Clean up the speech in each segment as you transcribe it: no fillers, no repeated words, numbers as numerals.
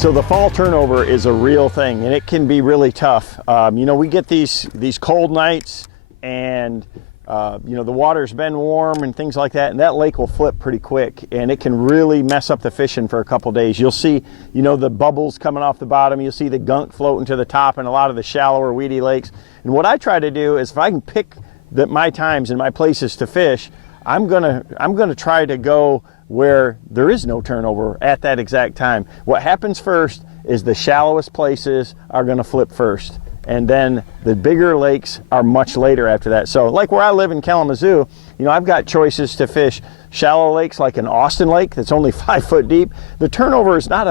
So the fall turnover is a real thing, and it can be really tough. You know, we get these cold nights, and you know, the water's been warm and things like that, and that lake will flip pretty quick, and it can really mess up the fishing for a couple days. You'll see, you know, the bubbles coming off the bottom. You'll see the gunk floating to the top in a lot of the shallower, weedy lakes. And what I try to do is, if I can pick my times and my places to fish, I'm gonna try to go where there is no turnover at that exact time. What happens first is the shallowest places are gonna flip first, and then the bigger lakes are much later after that. So like where I live in Kalamazoo, you know, I've got choices to fish shallow lakes like an Austin Lake that's only 5 foot deep. The turnover is not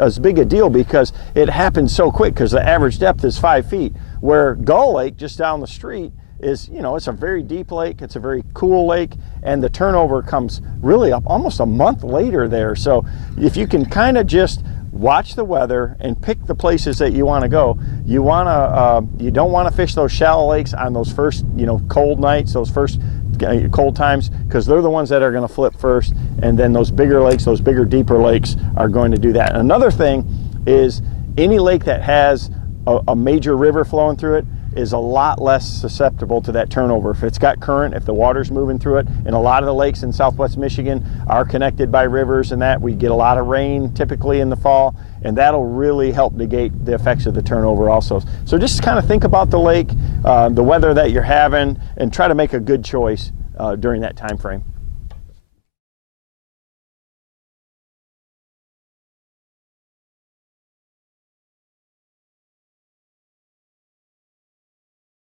as big a deal because it happens so quick, because the average depth is 5 feet. Where Gull Lake, just down the street, is, you know, it's a very deep lake, it's a very cool lake, and the turnover comes really up almost a month later there. So if you can kind of just watch the weather and pick the places that you want to go, you don't want to fish those shallow lakes on those first, you know, cold nights, those first cold times, because they're the ones that are going to flip first, and then those bigger lakes, those bigger, deeper lakes are going to do that. And another thing is, any lake that has a major river flowing through it is a lot less susceptible to that turnover. If it's got current, if the water's moving through it, and a lot of the lakes in southwest Michigan are connected by rivers, and that we get a lot of rain typically in the fall, and that'll really help negate the effects of the turnover also. So just kind of think about the lake, the weather that you're having, and try to make a good choice during that time frame.